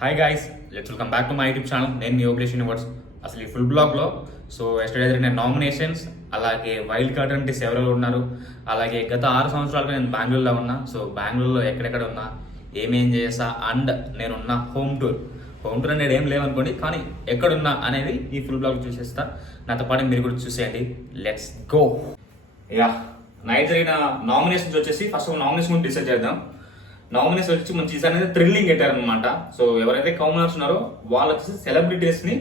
Hi guys, let's welcome back to my YouTube channel. నేను మీ Yogesh universe. అసలు ఈ full బ్లాగ్లో ఎస్టర్డే జరిగిన నామినేషన్స్, అలాగే వైల్డ్ కార్డ్ ఎంట్రీస్ ఎవరెవరు ఉన్నారు, అలాగే గత 6 సంవత్సరాలుగా నేను బెంగళూరులో ఉన్నా. బెంగళూరులో ఎక్కడెక్కడ ఉన్నా, ఏమేం చేసా, అండ్ నేనున్న హోమ్ టూర్ అనేది ఏం లేవనుకోండి, కానీ ఎక్కడున్నా అనేది ఈ ఫుల్ బ్లాగ్ చూసేస్తా. నాతో పాటు మీరు కూడా చూసేయండి. Let's go. యా, నైట్ జరిగిన నామినేషన్స్ వచ్చేసి ఫస్ట్ నామినేషన్ డిసైడ్ చేద్దాం. నామినేషన్ వచ్చి మంచి ఈసారి అనేది థ్రిల్లింగ్ పెట్టారనమాట. ఎవరైతే కామనర్స్ ఉన్నారో వాళ్ళు వచ్చేసి సెలబ్రిటీస్ ని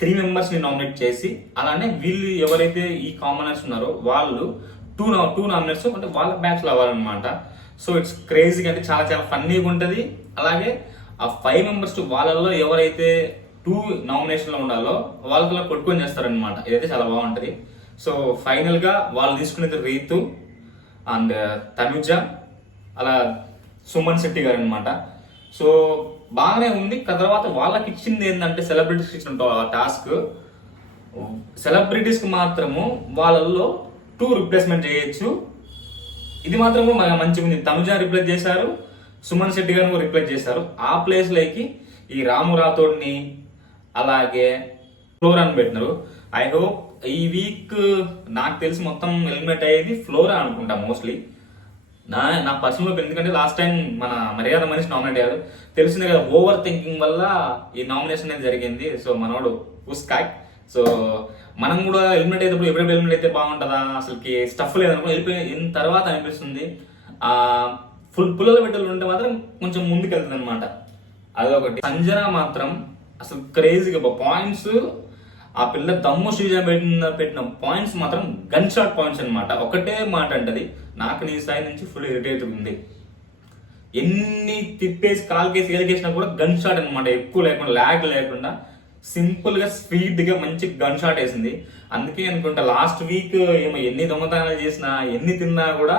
3 members ని నామినేట్ చేసి, అలానే వీళ్ళు ఎవరైతే ఈ కామనర్స్ ఉన్నారో వాళ్ళు టూ నామినేట్స్ అంటే వాళ్ళ బ్యాచ్ లో అవ్వాలన్నమాట. ఇట్స్ క్రేజీ అంటే చాలా చాలా ఫన్నీగా ఉంటుంది. అలాగే ఆ 5 members వాళ్ళల్లో ఎవరైతే 2 నామినేషన్ లో ఉండాలో వాళ్ళతో కొట్టుకొని చేస్తారనమాట. ఇదైతే చాలా బాగుంటది. ఫైనల్ గా వాళ్ళు తీసుకునేది రీతు అండ్ తనుజ, అలా సుమన్ శెట్టి గారు అనమాట. బాగానే ఉంది. తర్వాత వాళ్ళకి ఇచ్చింది ఏంటంటే సెలబ్రిటీస్ ఇచ్చిన టాస్క్, సెలబ్రిటీస్ కి మాత్రము వాళ్ళల్లో 2 రిప్లేస్మెంట్ చేయొచ్చు. ఇది మాత్రము మంచిగా ఉంది. తనుజ రిప్లేస్ చేశారు, సుమన్ శెట్టి గారు రిప్లేస్ చేశారు. ఆ ప్లేస్ లోకి ఈ రాము రాథోడ్ని అలాగే ఫ్లోరాని పెట్టినారు. ఐ హోప్ ఈ వీక్ నాకు తెలిసి మొత్తం ఎలిమినేట్ అయ్యేది ఫ్లోరా అనుకుంటా మోస్ట్లీ. నా పర్సనల్ ఒపీనియన్. ఎందుకంటే లాస్ట్ టైం మన మర్యాద మనిషి నామినేట్ అయ్యారు. తెలిసిందే కదా, ఓవర్ థింకింగ్ వల్ల ఈ నామినేషన్ అనేది జరిగింది. మనోడు ఉస్కాక్. మనం కూడా ఎలిమినేట్ అయితే ఎప్పుడెప్పుడు ఎలిమినేట్ అయితే బాగుంటుందా, అసలుకి స్టఫ్ లేదనుకో వెళ్ళిపోయిన తర్వాత అనిపిస్తుంది. పుల్లల బిడ్డలు ఉంటే మాత్రం కొంచెం ముందుకు వెళ్తుంది అనమాట. అదొకటి. సంజన మాత్రం అసలు క్రేజీగా పాయింట్స్, ఆ పిల్ల దమ్ము శ్రీజ పెట్టిన పాయింట్స్ మాత్రం గన్ షాట్ పాయింట్స్ అనమాట. ఒకటే మాట అంటది, నాకు నీ స్థాయి నుంచి ఫుల్ ఇరిటేట్ ఉంది. ఎన్ని తిప్పేసి కాల్కేసి ఏలికేసినా కూడా గన్ షాట్ అనమాట. ఎక్కువ లేకుండా, ల్యాగ్ లేకుండా సింపుల్ గా స్పీడ్ గా మంచి గన్ షాట్ వేసింది. అందుకే అనుకుంటా లాస్ట్ వీక్ ఏమో ఎన్ని దొంగతనాలు చేసినా, ఎన్ని తిన్నా కూడా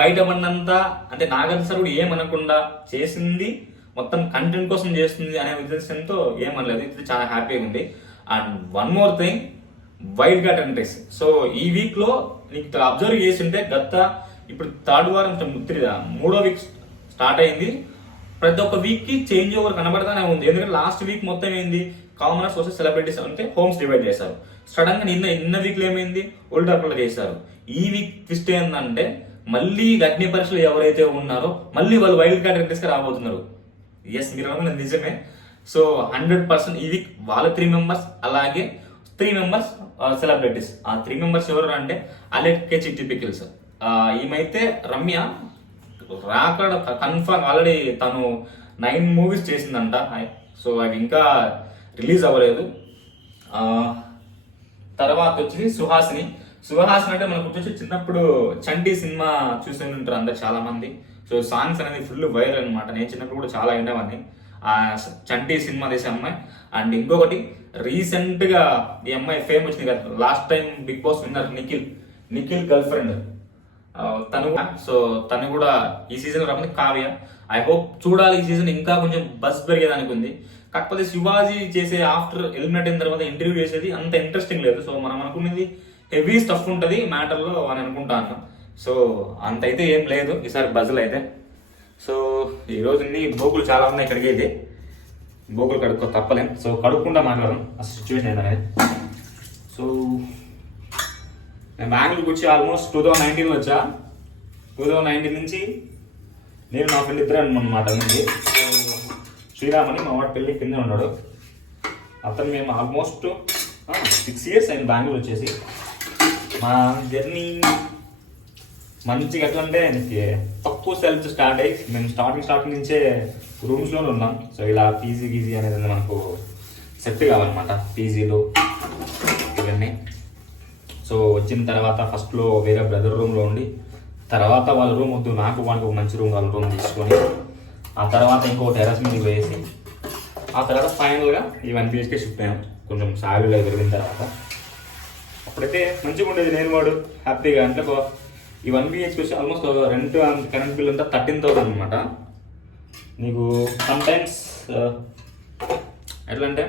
బయట పడినంత అంటే నాగార్జున సార్ కూడా ఏమనకుండా చేసింది, మొత్తం కంటెంట్ కోసం చేస్తుంది అనే ఉద్దేశంతో ఏమనలేదు. ఇది చాలా హ్యాపీగా ఉంది. And one more thing, wild card entries. ఈ వీక్ లో నీకు అబ్జర్వ్ చేస్తుంటే ఇప్పుడు 3rd వారం 3వ వీక్ స్టార్ట్ అయింది. ప్రతి ఒక్క వీక్ కి చేంజ్ ఓవర్ కనబడతానే ఉంది. ఎందుకంటే లాస్ట్ వీక్ మొత్తం ఏంది, కామనర్స్ వర్సెస్ సెలబ్రిటీస్ అంటే హోమ్స్ డివైడ్ చేశారు. సడన్ గా నిన్న వీక్ లో ఏమైంది, ఓల్డ్ టాప్ చేశారు. ఈ వీక్ ట్విస్ట్ ఏంటంటే మళ్ళీ అగ్ని పరీక్షలు ఎవరైతే ఉన్నారో మళ్ళీ వాళ్ళు వైల్డ్ కార్డ్ ఎంట్రీస్ కి రాబోతున్నారు. ఎస్, మీరు అనుకున్నది నిజమే. 100% ఈ వీక్ వాళ్ళ 3 members, అలాగే 3 members సెలబ్రిటీస్. ఆ 3 members ఎవరు అంటే అలెక్కే చిట్టి పికిల్స్. ఈమైతే రమ్య రాకడ కన్ఫర్మ్. ఆల్రెడీ తను 9 movies చేసిందంట. అవి ఇంకా రిలీజ్ అవ్వలేదు. తర్వాత వచ్చి సుహాసిని అంటే మనకు వచ్చేసి చిన్నప్పుడు చంటి సినిమా చూసి ఉంటారు అందరు చాలా మంది. సాంగ్స్ అనేది ఫుల్ వైరల్ అనమాట. నేను చిన్నప్పుడు కూడా చాలా వినేవాడిని. చంటి సినిమా తీసే అమ్మాయి. అండ్ ఇంకొకటి రీసెంట్ గా ఈ అమ్మాయి ఫేమ్ వచ్చింది కదా, last time Bigg Boss winner Nikhil girlfriend తను కూడా ఈ సీజన్ రాబోతుంది. కావ్య. ఐ హోప్ చూడాలి ఈ సీజన్, ఇంకా కొంచెం బస్ పెరిగేదానికి ఉంది. కాకపోతే శివాజీ చేసే ఆఫ్టర్ ఎలిమినేట్ అయిన తర్వాత ఇంటర్వ్యూ చేసేది అంత ఇంట్రెస్టింగ్ లేదు. మనం అనుకునేది హెవీ స్టఫ్ ఉంటుంది మ్యాటర్ లో అని అనుకుంటాను. అంత అయితే ఏం లేదు ఈసారి బజ్లు అయితే. ఈరోజు బోకులు చాలా ఉన్నాయి. ఇక్కడికి అయితే బోకులు కడుక్కో తప్పలేం. కడుక్కుండా మాట్లాడడం ఆ సిచ్యువేషన్ ఏంటనేది. నేను బెంగళూరుకి వచ్చి ఆల్మోస్ట్ 2019 వచ్చా. 2019 నుంచి నేను నా ఫ్రెండ్ ఇద్దరు అనమాట. నుండి శ్రీరామని మా వాడు పెళ్ళి కింద ఉన్నాడు. అతను మేము ఆల్మోస్ట్ 6 years అయింది బెంగళూరు వచ్చేసి. మా జర్నీ మంచిగా ఎట్లా అంటే తక్కువ సెల్ఫ్ స్టార్ట్ అయ్యి మేము స్టార్టింగ్ నుంచే రూమ్స్లోనే ఉన్నాం. ఇలా పీజీ అనేది మనకు సెట్ కావాలన్నమాట, పీజీలో ఇవన్నీ. వచ్చిన తర్వాత ఫస్ట్లో వేరే బ్రదర్ రూమ్లో ఉండి, తర్వాత వాళ్ళ రూమ్ వద్దు నాకు వాళ్ళకి ఒక మంచి రూమ్ వాళ్ళ రూమ్ తీసుకొని, ఆ తర్వాత ఇంకో టెర్రస్ మీద వేసి, ఆ తర్వాత ఫైనల్గా ఈ 1 BHK షిఫ్ట్ అయ్యాం. కొంచెం సాలరీలో పెరిగిన తర్వాత అప్పుడైతే మంచిగా ఉండేది. నేను వాడు హ్యాపీగా అంటే ఈ 1 BHK వచ్చి almost rent and current bill అంతా 13,000 అనమాట. నీకు సమ్టైమ్స్ ఎట్లా అంటే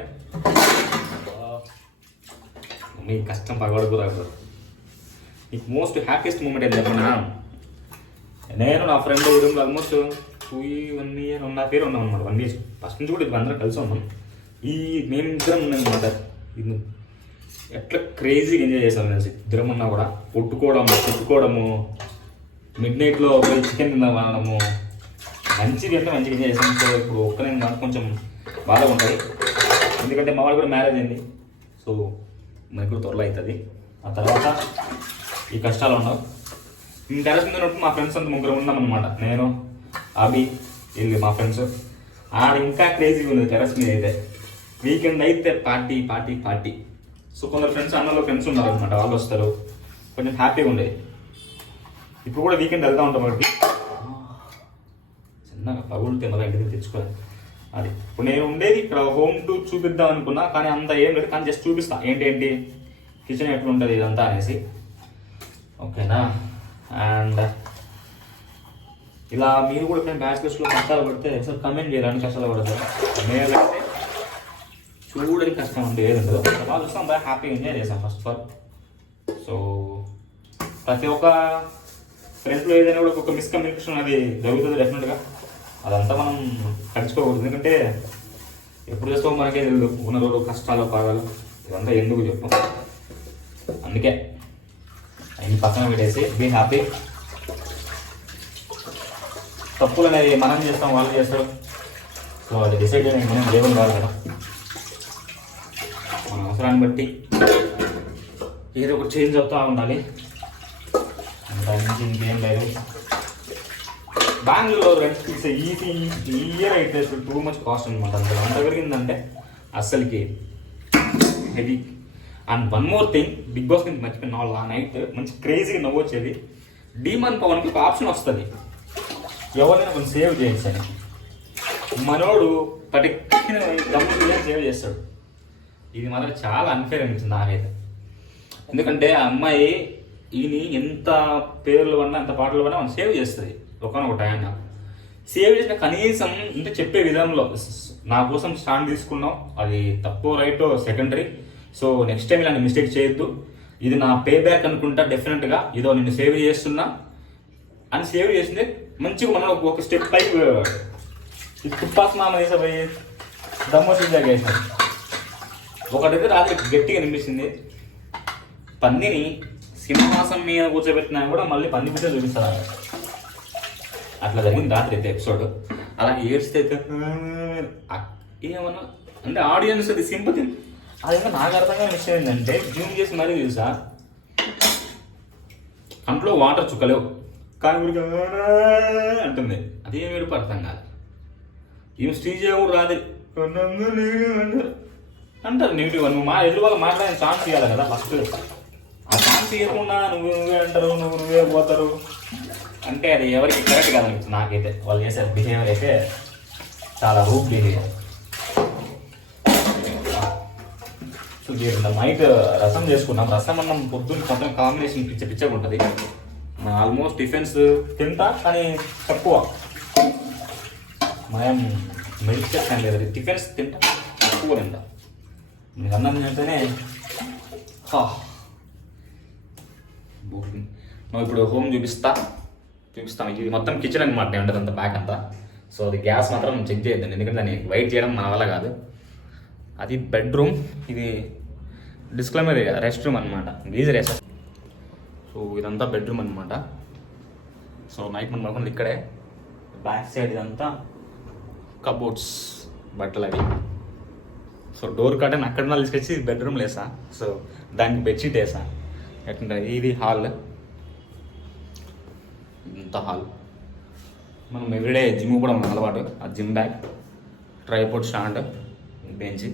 మీ కష్టం పగబడుకోరాదు. నీకు మోస్ట్ హ్యాపీయెస్ట్ మూమెంట్ ఏంటి చెప్పనా, నేను నా ఫ్రెండ్ రూమ్లో ఆల్మోస్ట్ 1 year 1.5 year ఉన్నాం అనమాట. 1 year ఫస్ట్ నుంచి కూడా ఇప్పుడు అందరం కలిసి ఉన్నాం. మేము ఇద్దరం ఉన్నాం అనమాట. ఇది ఎట్లా క్రేజీగా ఎంజాయ్ చేసాం కలిసి ఇద్దరం ఉన్నా కూడా. కొట్టుకోవడము మిడ్ నైట్లో పోయి చికెన్ తినడము మంచిగా ఎంజాయ్ చేసాం. సో ఇప్పుడు ఒక్కనే నాకు కొంచెం బాగా ఉంటుంది, ఎందుకంటే మా వాళ్ళు కూడా మ్యారేజ్ అయింది. సో మనకు కూడా త్వరలో అవుతుంది. ఆ తర్వాత ఈ కష్టాలు ఉండవు. మేము టెరస్ మీద ఉన్నప్పుడు మా ఫ్రెండ్స్ అంతా 3 ఉన్నామన్నమాట. నేను, అభి, వీళ్ళు మా ఫ్రెండ్స్. ఇంకా క్రేజీగా ఉంది టెరస్ మీద అయితే. వీకెండ్ అయితే పార్టీ పార్టీ పార్టీ. సో కొందరు ఫ్రెండ్స్, అన్నలో ఫ్రెండ్స్ ఉన్నారు అనమాట, వాళ్ళు వస్తారు, కొంచెం హ్యాపీగా ఉండేది. ఇప్పుడు కూడా వీకెండ్ వెళ్తూ ఉంటాం కాబట్టి చిన్నగా పగులు మళ్ళీ ఇంటికి తెచ్చుకోవాలి. అది ఇప్పుడు నేను ఉండేది ఇక్కడ హోమ్ టూర్ చూపిద్దాం అనుకున్నా, కానీ అంత ఏం లేదు. కానీ జస్ట్ చూపిస్తా ఏంటి కిచెన్ ఎట్లా ఉంటుంది ఇదంతా అనేసి. ఓకేనా? అండ్ ఇలా మీరు కూడా ఎప్పుడైనా బ్యాచిలర్స్లో కష్టాలు పడితే సార్ కమెంట్ చేయాలని కష్టాలు పడతారు. మేమైతే చూడని కష్టం అంటే ఏది ఉండదు. బాగా చూస్తాం, బాగా హ్యాపీగా ఎంజాయ్ చేస్తాం ఫస్ట్ ఆఫ్ ఆల్. సో ప్రతి ఒక్క ఫ్రెండ్స్లో ఏదైనా కూడా ఒక మిస్కమ్యూనికేషన్ అది జరుగుతుంది డెఫినెట్గా. అదంతా మనం ఖర్చుకోకూడదు, ఎందుకంటే ఎప్పుడు చేస్తామో మనకే తెలియదు. ఉన్న రోజు కష్టాలు బాధలు ఇదంతా ఎందుకు చెప్పు. అందుకే అన్ని పక్కన పెట్టేసి బీ హ్యాపీ. తప్పులు అనేది మనం చేస్తాం, వాళ్ళు చేస్తారు. సో అది డిసైడ్ చేయడానికి మనం దేవుని కాదు కదా. మన అవసరాన్ని బట్టి ఏదో ఒకటి చేంజ్ అవుతూ ఉండాలి. అంత ఇంకేం లేదు. బెంగళూరులో రెంట్ ఫిక్స్ ఈ ఇయర్ అయితే టూ మచ్ కాస్ట్ అనమాట. అంత పెరిగిందంటే అస్సలకి heavy. And one more thing, Bigg Boss నుంచి మర్చిపోయిన వాళ్ళు ఆ నైట్ మంచి క్రేజీగా నవ్వు వచ్చేది. డీమన్ పవన్కి ఒక ఆప్షన్ వస్తుంది, ఎవరైనా కొంచెం సేవ్ చేయొచ్చు అని. మనోడు పటిక్కిన దమ్ము సేవ్ చేస్తాడు. ఇది మాత్రం చాలా అన్ఫేర్ అనిపించింది నాకైతే. ఎందుకంటే ఆ అమ్మాయి ఈయన ఎంత పేర్లు పడినా ఎంత పాటలు పడినా మనం సేవ్ చేస్తుంది. ఒకనొక టైం సేవ్ చేసిన కనీసం అంటే చెప్పే విధంలో నా కోసం స్టాండ్ తీసుకున్నావు, అది తప్పో రైటో సెకండరీ. సో నెక్స్ట్ టైం ఇలాంటి మిస్టేక్ చేయొద్దు, ఇది నా పే బ్యాక్ అనుకుంటా డెఫినెట్గా, ఇదో నేను సేవ్ చేస్తున్నా అని సేవ్ చేసింది. మంచిగా మనం ఒక స్టెప్ పైకి పోయేవాడు. ఈ ఫుట్పాత్ మామ వేసపోయి దమ్మోసిగా వేసాడు. ఒకటైతే రాత్రి గట్టిగా అనిపిస్తుంది, పందిని సింహాసం మీద కూర్చోబెట్టినా కూడా మళ్ళీ పంది మీద చూపిస్తారు. అట్లా జరిగింది రాత్రి అయితే ఎపిసోడ్. అలా ఏడ్స్తే ఏమన్నా అంటే ఆడియన్స్ అది సింపతి. అదేమో నాకు అర్థంగా విషయం ఏంటంటే, జూమ్ చేసి మరీ చూసా కంట్లో వాటర్ చుక్కలేవు, కానీ అంటుంది. అదేం ఏడుపు అర్థం కాదు. ఏం స్టేజ్ కూడా రాదు అంటారు నెగిటివ్. నువ్వు ఎల్లు వాళ్ళు మాట్లాడిన ఛాన్స్ ఇవ్వాలి కదా ఫస్ట్. ఆ ఛాన్స్ ఇవ్వకుండా నువ్వే అంటారు, నువ్వే పోతారు అంటే అది ఎవరికి కరెక్ట్ కాదనిపించింది నాకైతే. వాళ్ళు చేసే బిహేవియర్ అయితే చాలా రూప్ బిహేవియర్. సో నైట్ రసం చేసుకున్నాం. రసం అన్నం పొద్దున్న కొంచెం కాంబినేషన్ పిచ్చగా ఉంటుంది. ఆల్మోస్ట్ టిఫిన్స్ తింటా, కానీ తక్కువ. మనం మెడికేట్ కానీ లేదు, టిఫిన్స్ తింటా తక్కువ తింటా. మీకు అన్నం తింటేనే ఇప్పుడు హోమ్ చూపిస్తాం. ఇది మొత్తం కిచెన్ అనమాట ఉంటుంది అంత బ్యాక్ అంతా. సో అది గ్యాస్ మాత్రం చెక్ చేయొద్దండి, ఎందుకంటే దాన్ని వెయిట్ చేయడం మన వల్ల కాదు. అది బెడ్రూమ్, ఇది డిస్క్లైమర్ రెస్ట్ రూమ్ అనమాట, గీజర్ వేసాం. సో ఇదంతా బెడ్రూమ్ అనమాట. సో నైట్ మనం పడుకున్నది ఇక్కడే. బ్యాక్ సైడ్ ఇదంతా కబోర్డ్స్, బట్టలు అవి. సో డోర్ కర్టెన్ అక్కడ తీసుకొచ్చి బెడ్రూమ్లో వేసా. సో దానికి బెడ్షీట్ వేసా. ఎట్లా ఇది హాల్, ఇంత హాల్. మనం ఎవ్రీడే జిమ్ కూడా మన అలవాటు. ఆ gym bag, tripod stand, bench.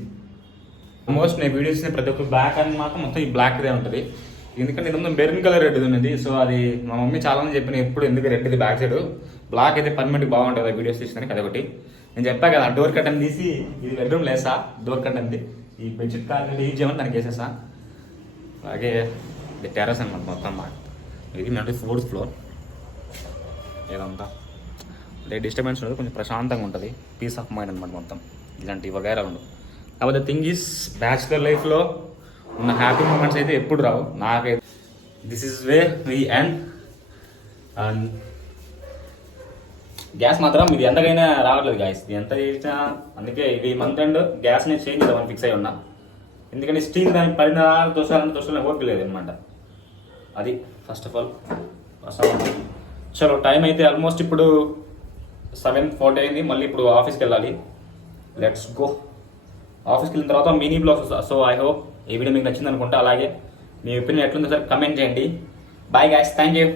Almost నేను వీడియోస్ ప్రతి ఒక్క బ్యాక్ అని మాత్రం మొత్తం ఈ బ్లాక్దే ఉంటుంది. ఎందుకంటే ఇంత మెరూన్ కలర్ రెడ్ది ఉన్నది. సో అది మా మమ్మీ చాలా మంది చెప్పిన ఎప్పుడు ఎందుకు రెడ్ది బ్యాక్ సైడ్, బ్లాక్ అయితే పర్మనెంట్గా బాగుంటుంది వీడియోస్ తీసినానికి. అదొకటి నేను చెప్పా కదా. డోర్ కర్టన్ తీసి ఇది బెడ్రూమ్ లేసా, డోర్ కర్టన్ది ఈ బెడ్షీట్ కాదు యూజ్ చేయమని దానికి వేసేసా. అలాగే ఇది టెర్రస్ అనమాట మొత్తం. ఇది అంటే 4th ఫ్లోర్. ఇదంతా అంటే డిస్టర్బెన్స్ ఉండదు, కొంచెం ప్రశాంతంగా ఉంటుంది, పీస్ ఆఫ్ మైండ్ అనమాట మొత్తం. ఇలాంటి వగైరా ఉండవు. కాకపోతే థింగ్ ఈస్ బ్యాచులర్ లైఫ్లో ఉన్న హ్యాపీ మూమెంట్స్ అయితే ఎప్పుడు రావు నాకైతే. This is way we end. And gas మాత్రం ఇది ఎంతకైనా రావట్లేదు గ్యాస్, ఇది ఎంత చేసినా. అందుకే ఇది మంత్ అండ్ గ్యాస్ని చేంజ్ చేద్దామని ఫిక్స్ అయి ఉన్నా. ఎందుకంటే స్టీల్ దానికి పడిన దోశలు ఓపిక లేదు అనమాట. అది ఫస్ట్ ఆఫ్ ఆల్ చలో టైం అయితే ఆల్మోస్ట్ ఇప్పుడు 7:40 అయింది. మళ్ళీ ఇప్పుడు ఆఫీస్కి వెళ్ళాలి. Let's go. ఆఫీస్కి వెళ్ళిన తర్వాత మినీ బ్లాగ్స్ వస్తా. సో ఐ హోప్ ఈ వీడియో మీకు నచ్చింది అనుకుంటా. అలాగే మీ ఒపీనియన్ ఎట్లుందో సార్ కమెంట్ చేయండి. Bye guys, thank you.